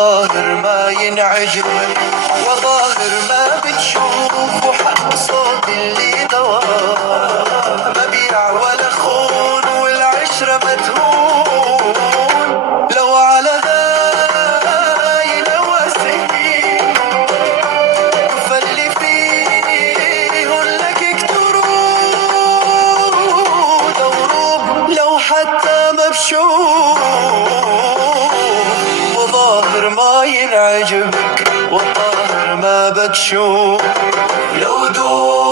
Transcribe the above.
وظاهر ما ينعجب وظاهر ما بتشوف وحق صوت اللي دوام مبيع ولا خون والعشرة مدهون لو على ذاي لواسين فاللي فيهن لك كترود وروب لو حتى مبشوف وظاهر ما ينعجبك والظاهر ما بتشوف لو دور